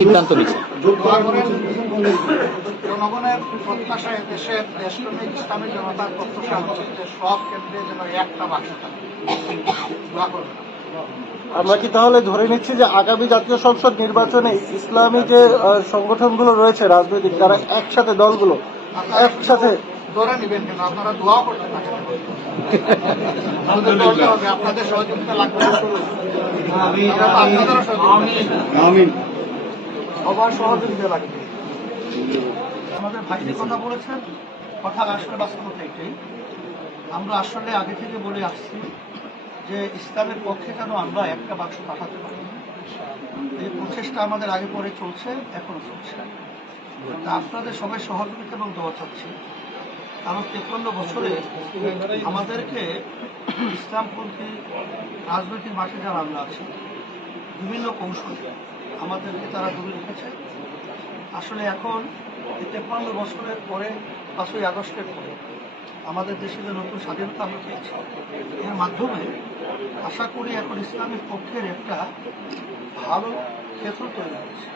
সিদ্ধান্ত নিচ্ছে। জনগণের প্রত্যাশা দেশের দেশপ্রেমিক ইসলামী জনতার প্রত্যাশা হচ্ছে যে সব ক্ষেত্রে যেন একটা বাক্স থাকে। দোয়া করবেন। আমরা কি তাহলে ধরে নিচ্ছি যে আগামী জাতীয় সংসদ নির্বাচনে ইসলামী যে সংগঠনগুলো রয়েছে রাজনৈতিক, তারা একসাথে দলগুলো একসাথে ধরে নিবেন কেন? আপনারা দোয়া করতে থাকেন। আমাদের দলটা হবে, আপনাদের সহযোগিতা লাগবে। আপনাদেরও সহযোগিতা, সবার সহযোগিতা লাগবে। আমাদের ভাই যে কথা বলেছেন, কথা আসলে বাস্তবতা এটাই। আমরা আসলে আগে থেকে বলে আসছি যে ইসলামের পক্ষে কেন আমরা একটা বাক্স পাঠাতে পারি। এই প্রচেষ্টা আমাদের আগে পরে চলছে, এখনো চলছে। তা আপনাদের সবাই সহযোগিতা এবং দোয়া চাচ্ছি। কারণ 53 বছরে আমাদেরকে ইসলামপন্থী রাজনৈতিক মাঠে যারা আমরা আছি, বিভিন্ন কৌশলে আমাদেরকে তারা দূরে রেখেছে। আসলে এখন 53 বছরের পরে 5ই আগস্টের পরে আমাদের দেশে যে নতুন স্বাধীনতা আমরা পেয়েছি, এর মাধ্যমে আশা করি এখন ইসলামের পক্ষের একটা ভালো ক্ষেত্র তৈরি হয়েছে।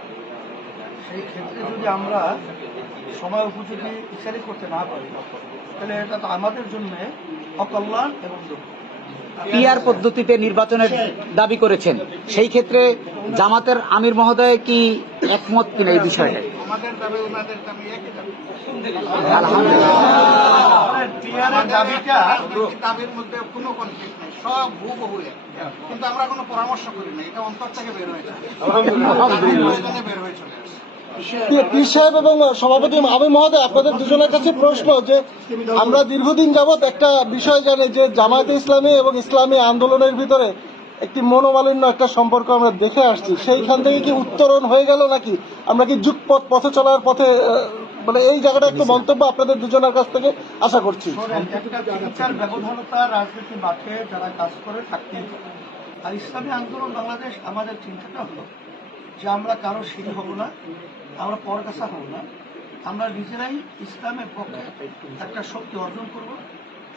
সেই ক্ষেত্রে যদি আমরা সময় উপযোগী ইচ্ছারি করতে না পারি, তাহলে এটা তো আমাদের জন্য অকল্যাণ এবং দুঃখ। পিআর পদ্ধতিতে নির্বাচনের দাবি করেছেন, সেই ক্ষেত্রে জামাতের আমির মহোদয় কি একমত কিনা এই বিষয়ে? আমাদের দাবি ওনাদের দাবি একই দাবি। দাবির মধ্যে কোনো কনফ্লিক্ট নেই, সব হুবহু এক। কিন্তু আমরা কোনো পরামর্শ করি না, এটা অন্তর থেকে বের হয়েছে, বের হয়ে চলে আসে। পীর সাহেব এবং সভাপতি আমির মহোদয়, আপনাদের দুজনের কাছে প্রশ্ন যে আমরা দীর্ঘদিন যাবৎ একটা বিষয় জানি যে জামায়াতে ইসলামী এবং ইসলামী আন্দোলনের ভিতরে একটি মনোমালিন্য একটা সম্পর্ক আমরা দেখে আসছি, সেইখান থেকে কি উত্তরণ হয়ে গেল নাকি আমরা কি যুগপথ পথে চলার পথে, মানে এই জায়গাটা একটু মন্তব্য আপনাদের দুজনের কাছ থেকে আশা করছি। একটা ব্যবধানতা রাজনীতি মাঠে যারা কাজ করে থাকতে, আর ইসলামী আন্দোলন বাংলাদেশ আমাদের চিন্তাটা হলো যে আমরা কারো সিঁড়ি হব না, আমরা পরগাছা হব না, আমরা নিজেরাই ইসলামের পক্ষে একটা শক্তি অর্জন করব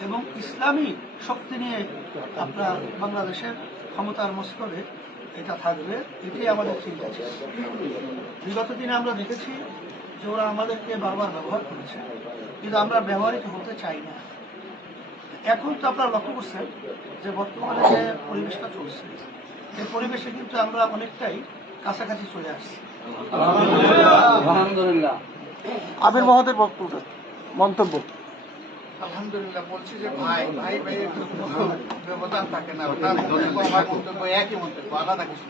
এবং ইসলামী শক্তি নিয়ে আপনার বাংলাদেশের ক্ষমতার মস্তরে এটা থাকবে। এটাই আমাদের চিন্তা ছিল। বিগত দিনে আমরা দেখেছি যে ওরা আমাদেরকে বারবার ব্যবহার করেছে, কিন্তু আমরা ব্যবহৃত হতে চাই না। এখন তো আপনারা লক্ষ্য করছেন যে বর্তমানে যে পরিবেশটা চলছে, এই পরিবেশে কিন্তু আমরা অনেকটাই কাছাকাছি চলে আসছি। আলহামদুলিল্লাহ। আমির মহোদয়ের বক্তব্য মন্তব্য। আলহামদুলিল্লাহ বলছি যে ভাই ভাই ভাই ব্যবধান থাকে না, ওটা মন্তব্য একই মন্তব্য, আলাদা কিছু।